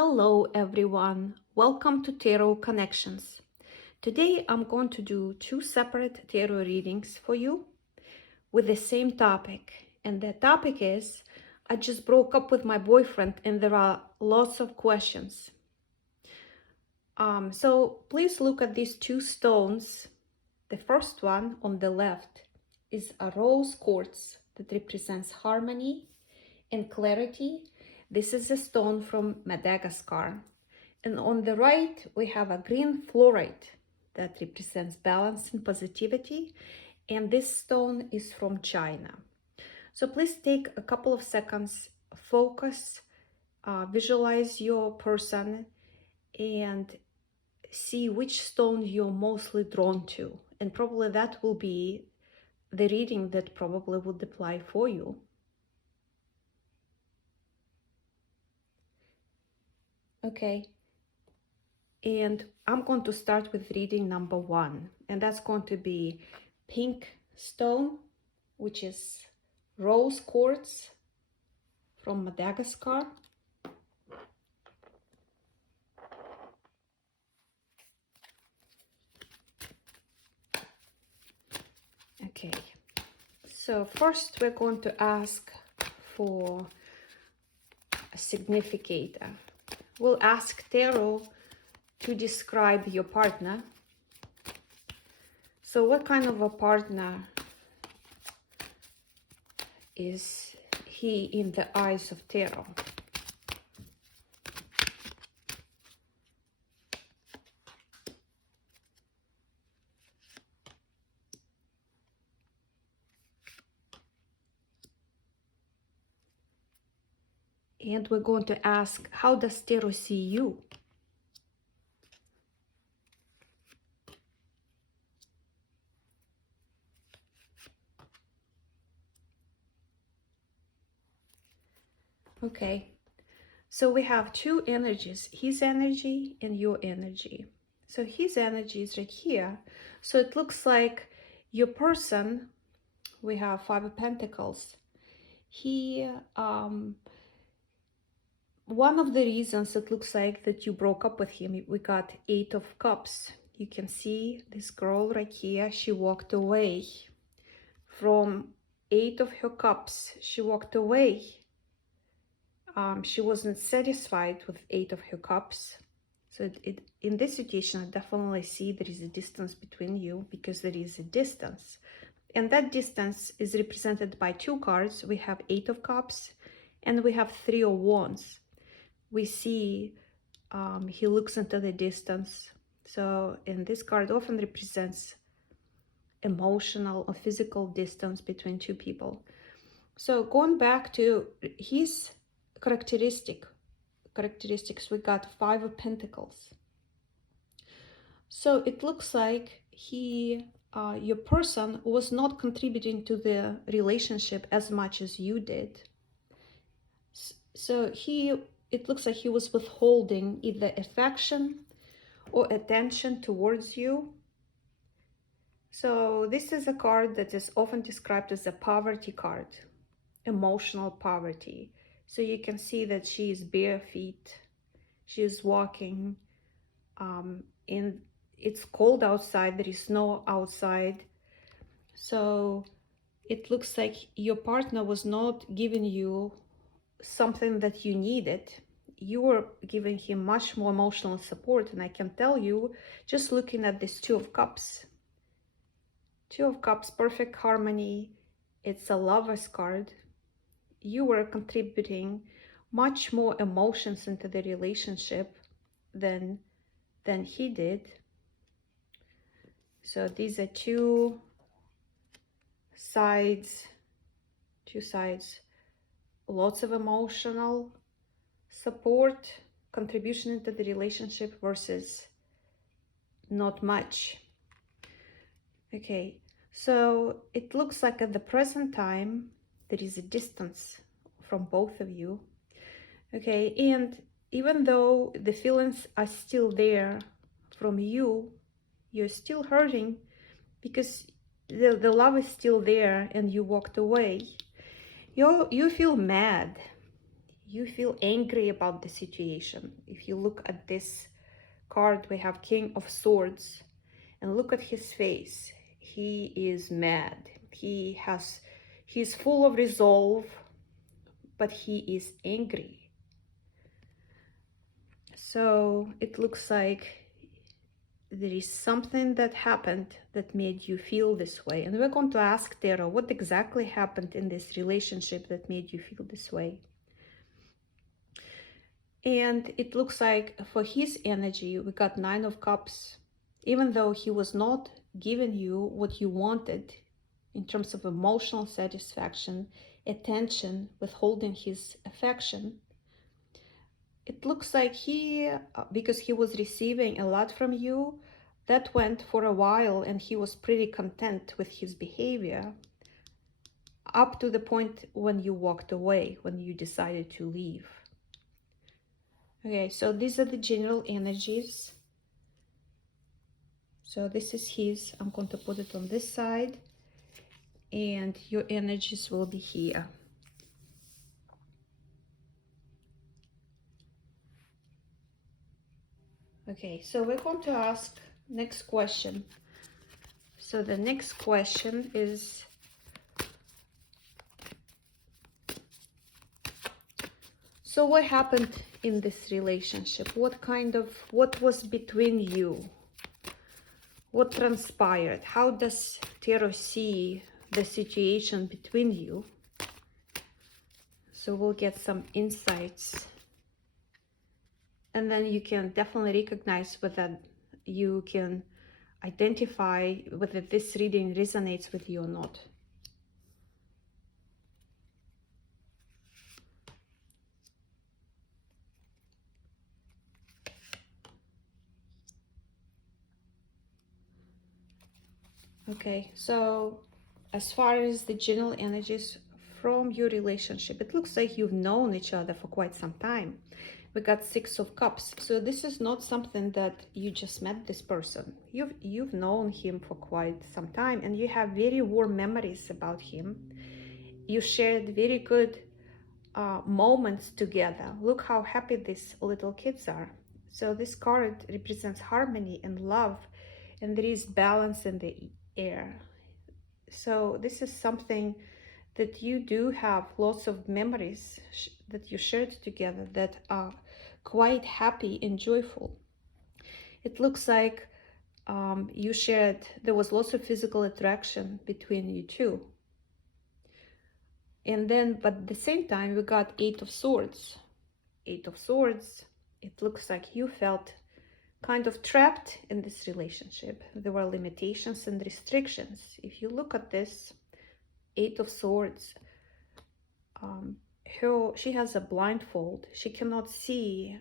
Hello everyone, welcome to Tarot Connections. Today I'm going to do two separate tarot readings for you with the same topic. And the topic is, I just broke up with my boyfriend and there are lots of questions. So please look at these two stones. The first one on the left is a rose quartz that represents harmony and clarity. This is a stone from Madagascar. And on the right, we have a green fluorite that represents balance and positivity. And this stone is from China. So please take a couple of seconds, focus, visualize your person, and see which stone you're mostly drawn to. And probably that will be the reading that probably would apply for you. Okay, and I'm going to start with reading number one, and that's going to be pink stone, which is rose quartz from Madagascar. Okay, so first we're going to ask for a significator. We'll ask Tarot to describe your partner. So what kind of a partner is he in the eyes of Tarot? And we're going to ask, how does Tarot see you? Okay, so we have two energies, his energy and your energy. So his energy is right here. So it looks like your person, we have Five of Pentacles. He, one of the reasons it looks like that you broke up with him, we got Eight of Cups. You can see this girl right here, she walked away from Eight of her Cups. She walked away. She wasn't satisfied with Eight of her Cups. So in this situation, I definitely see there is a distance between you because there is a distance. And that distance is represented by two cards. We have Eight of Cups and we have Three of Wands. We see he looks into the distance. So, and this card often represents emotional or physical distance between two people. So going back to his characteristics, we got Five of Pentacles. So it looks like your person was not contributing to the relationship as much as you did. So it looks like he was withholding either affection or attention towards you. So this is a card that is often described as a poverty card, emotional poverty. So you can see that she is bare feet. She is walking in, it's cold outside, there is snow outside. So it looks like your partner was not giving you something that you needed. You were giving him much more emotional support. And I can tell you, just looking at this Two of Cups. Two of Cups, perfect harmony. It's a lover's card. You were contributing much more emotions into the relationship than he did. So these are two sides, lots of emotional support, contribution into the relationship versus not much. Okay, so it looks like at the present time, there is a distance from both of you. Okay, and even though the feelings are still there from you, you're still hurting because the love is still there and you walked away. You feel mad. you feel angry about the situation. If you look at this card, we have King of Swords, and look at his face. He is mad. He's full of resolve, but he is angry. So it looks like there is something that happened that made you feel this way. And we're going to ask Tarot, what exactly happened in this relationship that made you feel this way? And it looks like for his energy, we got Nine of Cups. Even though he was not giving you what you wanted in terms of emotional satisfaction, attention, withholding his affection, it looks like because he was receiving a lot from you, that went for a while and he was pretty content with his behavior up to the point when you walked away, when you decided to leave. Okay, so these are the general energies. So this is his. I'm going to put it on this side, and your energies will be here. Okay, so we're going to ask next question. So the next question is, so what happened in this relationship? What was between you? What transpired? How does Tarot see the situation between you? So we'll get some insights. And then you can definitely recognize whether you can identify whether this reading resonates with you or not. Okay, so as far as the general energies from your relationship, it looks like you've known each other for quite some time. We got Six of Cups. So this is not something that you just met this person. You've known him for quite some time, and you have very warm memories about him. You shared very good moments together. Look how happy these little kids are. So this card represents harmony and love, and there is balance in the air. So this is something that you do have lots of memories that you shared together that are quite happy and joyful. It looks like there was lots of physical attraction between you two. And then, but at the same time, we got Eight of Swords. Eight of Swords, it looks like you felt kind of trapped in this relationship. There were limitations and restrictions. If you look at this Eight of Swords, she has a blindfold. She cannot see.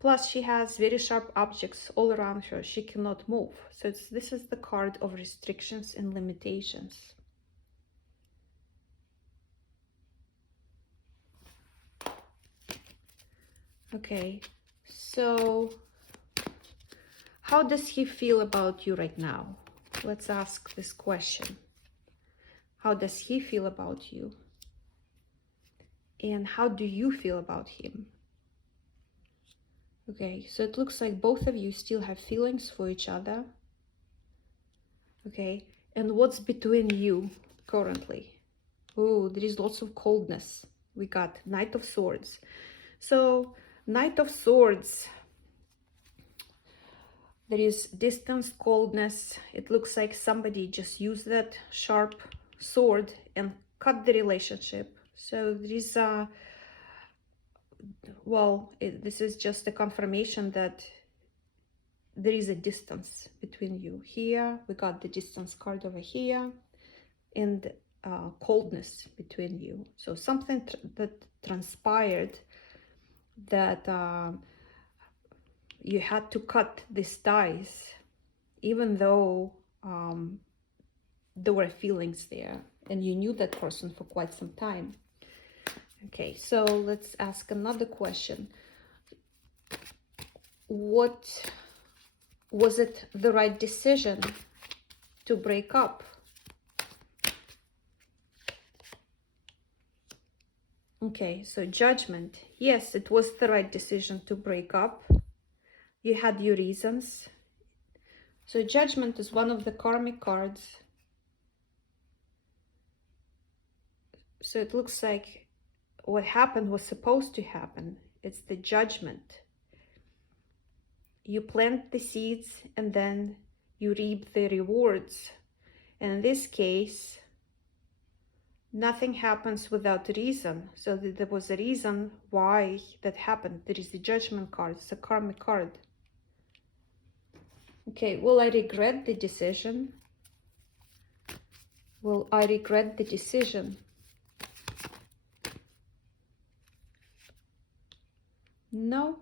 Plus, she has very sharp objects all around her. She cannot move. So this is the card of restrictions and limitations. Okay, so how does he feel about you right now? Let's ask this question. How does he feel about you? And how do you feel about him? Okay, so it looks like both of you still have feelings for each other. Okay, and what's between you currently? Oh, there is lots of coldness. We got Knight of Swords. So Knight of Swords, there is distance, coldness. It looks like somebody just used that sharp sword and cut the relationship. So there is this is just a confirmation that there is a distance between you. Here we got the distance card over here, and coldness between you. So something that transpired that you had to cut these ties, even though there were feelings there and you knew that person for quite some time. Okay, so let's ask another question. What was it the right decision to break up? Okay, so judgment. Yes, it was the right decision to break up. You had your reasons. So judgment is one of the karmic cards. So it looks like what happened was supposed to happen. It's the judgment. You plant the seeds and then you reap the rewards. And in this case, nothing happens without a reason. So there was a reason why that happened. There is the judgment card. It's a karmic card. Okay, will I regret the decision? Will I regret the decision? No,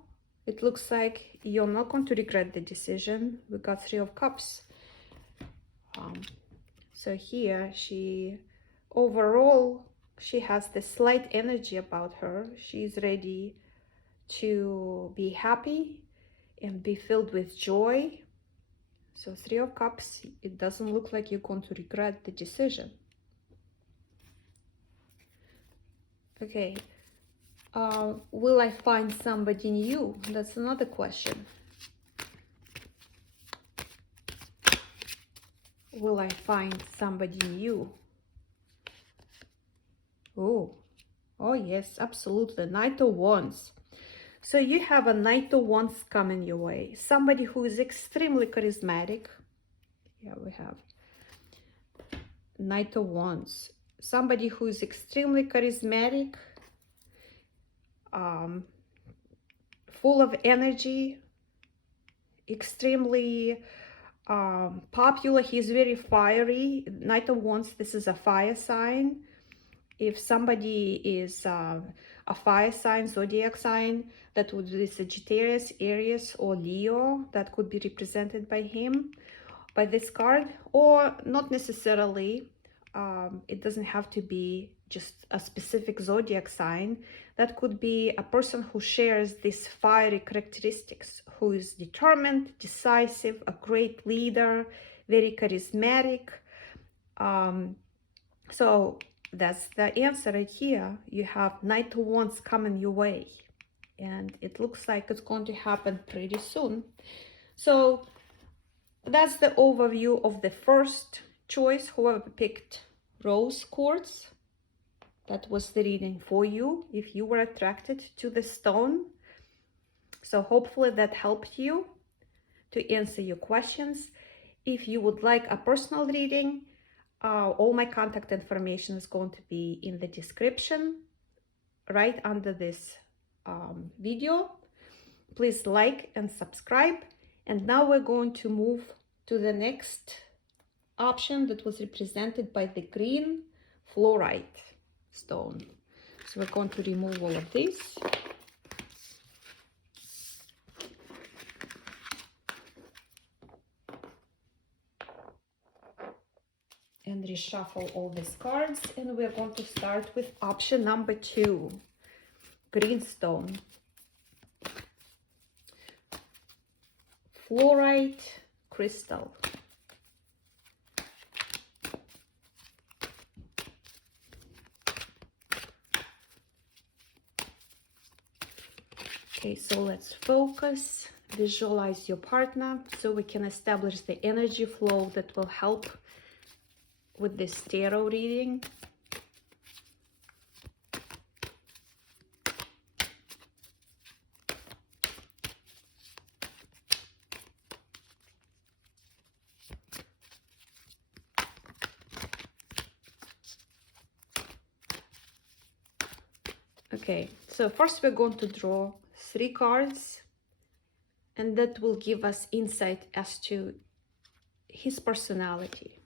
it looks like you're not going to regret the decision. We got Three of Cups. So here overall, she has this slight energy about her. She's ready to be happy and be filled with joy. So Three of Cups, it doesn't look like you're going to regret the decision. Okay, will I find somebody new? That's another question. Will I find somebody new? Oh yes, absolutely. Knight of Wands. So you have a Knight of Wands coming your way. Somebody who is extremely charismatic. Yeah, we have Knight of Wands. Somebody who is extremely charismatic, full of energy, extremely popular. He's very fiery. Knight of Wands, this is a fire sign. If somebody is a fire sign, zodiac sign, that would be Sagittarius, Aries, or Leo. That could be represented by him, by this card, or not necessarily. It doesn't have to be just a specific zodiac sign. That could be a person who shares these fiery characteristics, who is determined, decisive, a great leader, very charismatic. So that's the answer right here. You have Knight of Wands coming your way, and it looks like it's going to happen pretty soon. So that's the overview of the first choice. Whoever picked rose quartz, that was the reading for you if you were attracted to the stone. So hopefully that helped you to answer your questions. If you would like a personal reading, all my contact information is going to be in the description right under this video. Please like and subscribe. And now we're going to move to the next option that was represented by the green fluorite stone. So we're going to remove all of this. And reshuffle all these cards, and we're going to start with option number 2, greenstone, fluorite crystal. Okay, so let's focus, visualize your partner so we can establish the energy flow that will help with this tarot reading. Okay, so first we're going to draw 3 cards, and that will give us insight as to his personality.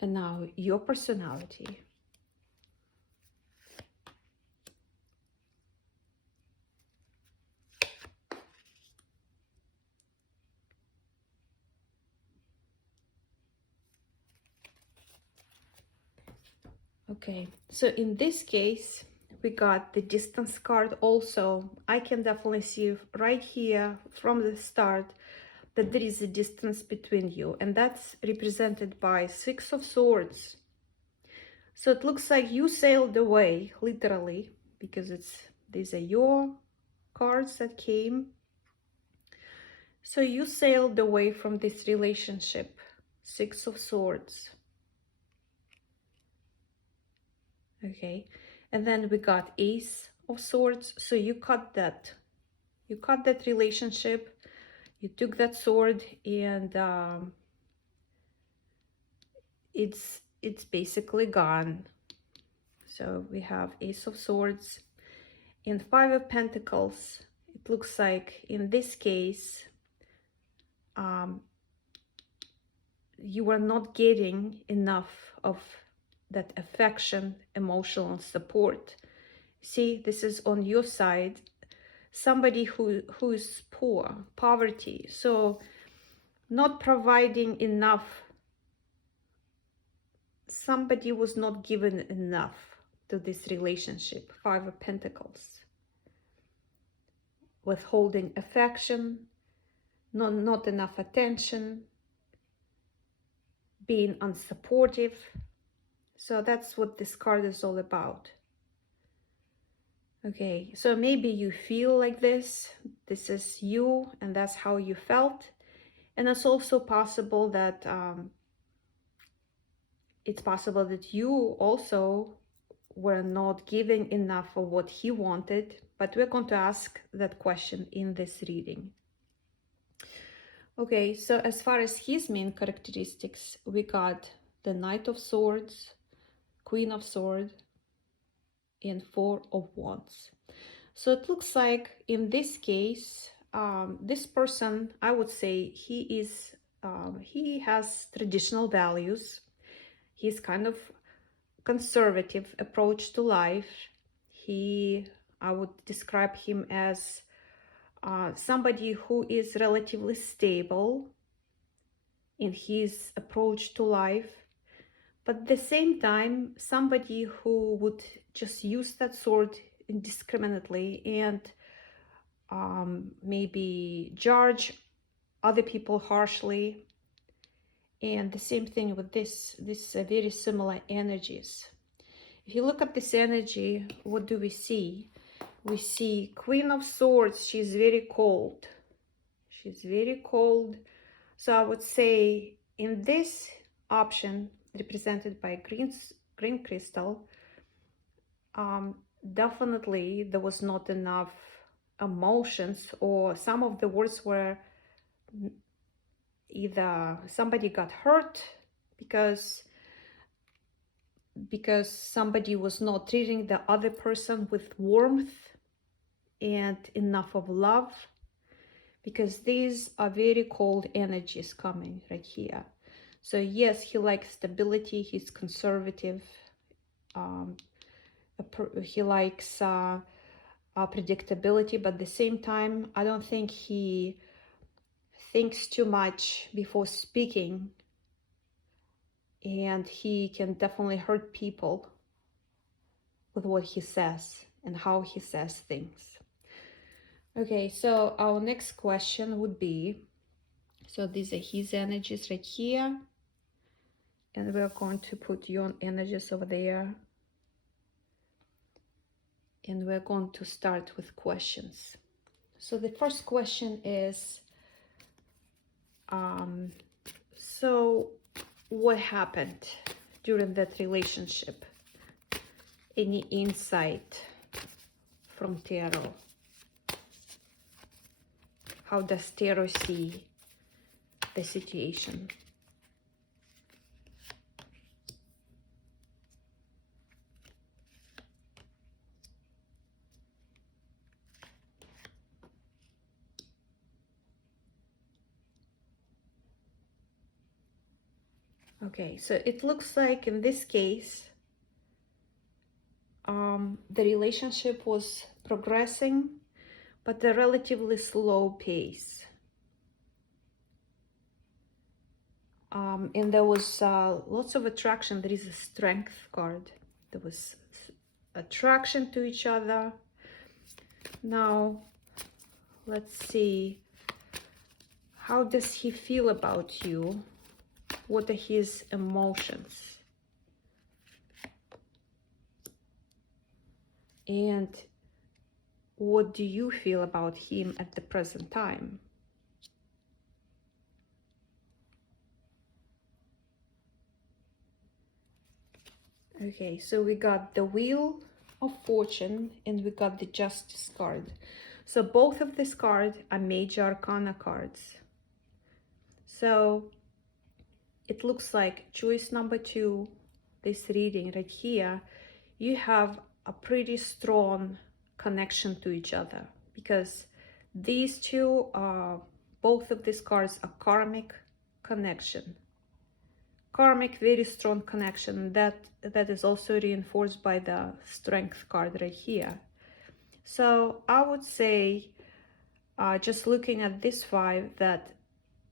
And now your personality. Okay, so in this case, we got the distance card also. I can definitely see right here from the start that there is a distance between you, and that's represented by Six of Swords. So it looks like you sailed away, literally, because these are your cards that came. So you sailed away from this relationship, Six of Swords. Okay, and then we got Ace of Swords. So you cut that relationship. You took that sword, and it's basically gone. So we have Ace of Swords and Five of Pentacles. It looks like in this case, you were not getting enough of that affection, emotional support. See, this is on your side, somebody who is poor, poverty. So not providing enough. Somebody was not given enough to this relationship. Five of Pentacles. Withholding affection, not enough attention, being unsupportive. So that's what this card is all about. Okay, so maybe you feel like this is you, and that's how you felt. And it's also possible that you also were not giving enough of what he wanted, but we're going to ask that question in this reading. Okay, so as far as his main characteristics, we got the Knight of Swords, Queen of Swords, and Four of Wands. So it looks like in this case, this person, I would say he has traditional values. He's kind of conservative approach to life. I would describe him as somebody who is relatively stable in his approach to life, but at the same time, somebody who would just use that sword indiscriminately and maybe judge other people harshly. And the same thing with this very similar energies. If you look at this energy, what do we see? We see Queen of Swords. She's very cold. She's very cold. So I would say in this option, represented by green crystal, definitely there was not enough emotions, or some of the words were either somebody got hurt because somebody was not treating the other person with warmth and enough of love, because these are very cold energies coming right here. So yes, he likes stability, he's conservative, he likes predictability, but at the same time, I don't think he thinks too much before speaking, and he can definitely hurt people with what he says and how he says things. Okay, so our next question would be, so these are his energies right here, and we're going to put your energies over there, and we're going to start with questions. So the first question is, so what happened during that relationship? Any insight from tarot? How does tarot see the situation? Okay, so it looks like in this case, the relationship was progressing, but at a relatively slow pace. And there was lots of attraction. There is a Strength card. There was attraction to each other. Now, let's see How does he feel about you? What are his emotions? And what do you feel about him at the present time? Okay, so we got the Wheel of Fortune and we got the Justice card. So both of these cards are major arcana cards. So it looks like choice number 2, this reading right here, you have a pretty strong connection to each other, because these two are, both of these cards are karmic connection. Karmic, very strong connection. That is also reinforced by the Strength card right here. So I would say, just looking at this 5, that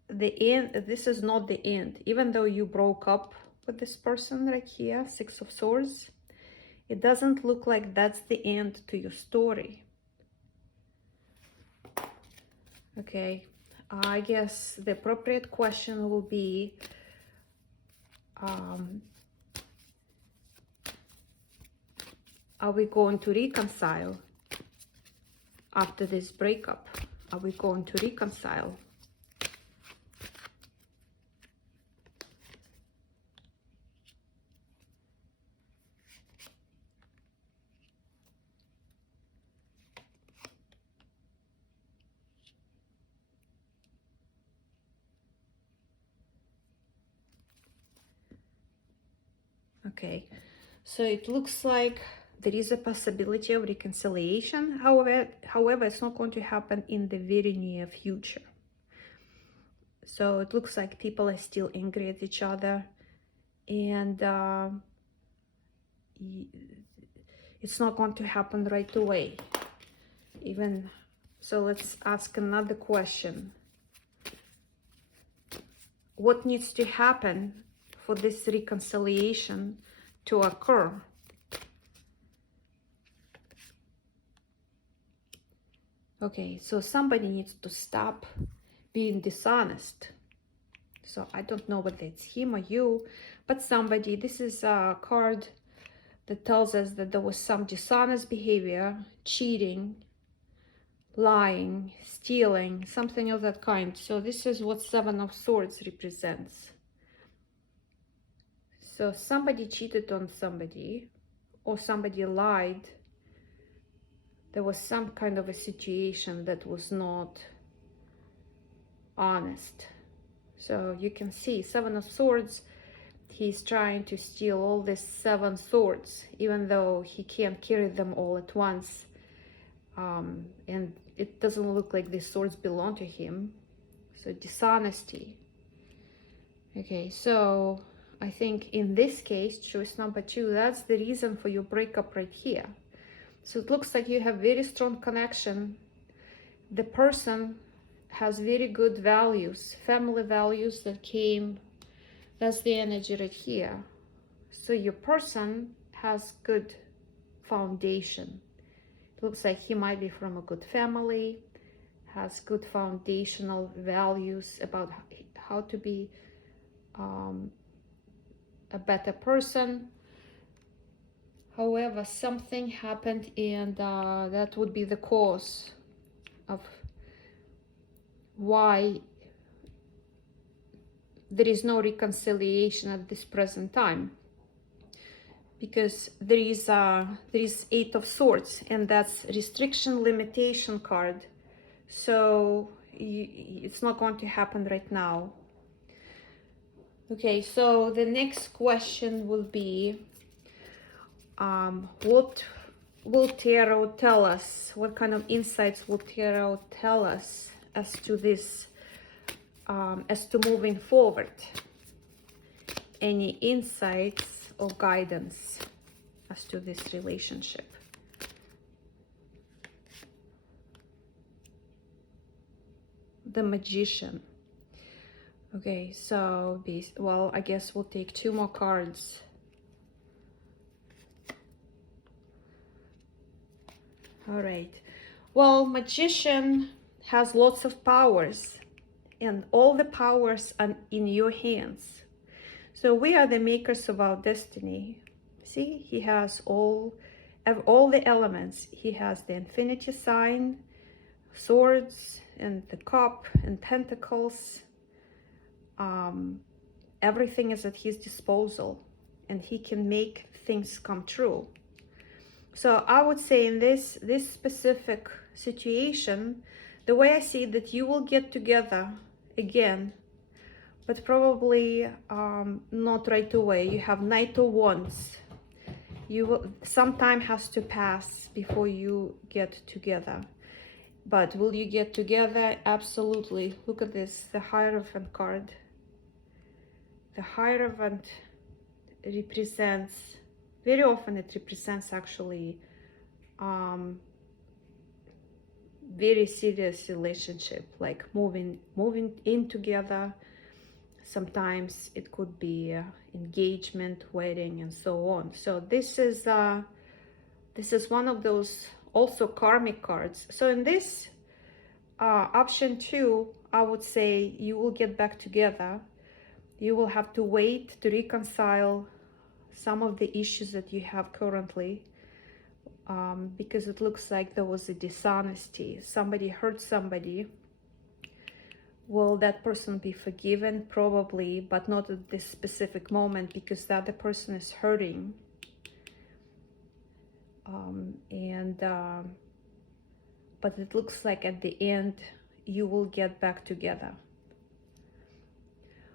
the end, this is not the end. Even though you broke up with this person right here, 6 of Swords, it doesn't look like that's the end to your story. Okay, I guess the appropriate question will be, are we going to reconcile after this breakup? Are we going to reconcile? Okay, so it looks like there is a possibility of reconciliation. However, it's not going to happen in the very near future. So it looks like people are still angry at each other, and it's not going to happen right away. Even so, let's ask another question. What needs to happen for this reconciliation to occur? Okay, so somebody needs to stop being dishonest. So I don't know whether it's him or you, but somebody, this is a card that tells us that there was some dishonest behavior, cheating, lying, stealing, something of that kind. So this is what 7 of Swords represents. So somebody cheated on somebody, or somebody lied. There was some kind of a situation that was not honest. So you can see 7 of Swords, he's trying to steal all these 7 swords, even though he can't carry them all at once. And it doesn't look like these swords belong to him. So dishonesty. Okay, so I think in this case, choice number 2, that's the reason for your breakup right here. So it looks like you have very strong connection. The person has very good values, family values that came, that's the energy right here. So your person has good foundation. It looks like he might be from a good family, has good foundational values about how to be a better person. However, something happened, and that would be the cause of why there is no reconciliation at this present time, because there is 8 of Swords, and that's restriction, limitation card. So it's not going to happen right now. Okay, so the next question will be, what will tarot tell us? What kind of insights will tarot tell us as to this, as to moving forward? Any insights or guidance as to this relationship? The Magician. Okay, so well, I guess we'll take 2 more cards. All right. Well, Magician has lots of powers, and all the powers are in your hands. So we are the makers of our destiny. See, he has all the elements. He has the infinity sign, swords, and the cup and pentacles. Everything is at his disposal, and he can make things come true. So I would say in this specific situation, the way I see that you will get together again, but probably not right away. You have Knight of Wands. Some time has to pass before you get together. But will you get together? Absolutely. Look at this, the Hierophant card. The Hierophant represents, very often it represents actually very serious relationship, like moving in together. Sometimes it could be engagement, wedding, and so on. So this is one of those also karmic cards. So in this option 2, I would say you will get back together. You will have to wait to reconcile some of the issues that you have currently, because it looks like there was a dishonesty. Somebody hurt somebody. Will that person be forgiven? Probably, but not at this specific moment, because the other person is hurting. But it looks like at the end you will get back together.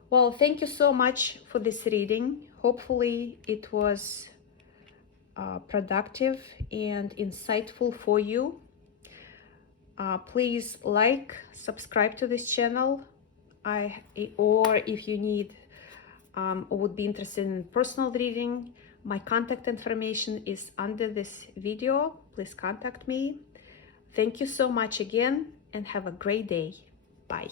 Well, thank you so much for this reading. Hopefully it was productive and insightful for you. Please like, subscribe to this channel, or if you need or would be interested in personal reading, my contact information is under this video. Please contact me. Thank you so much again, and have a great day. Bye.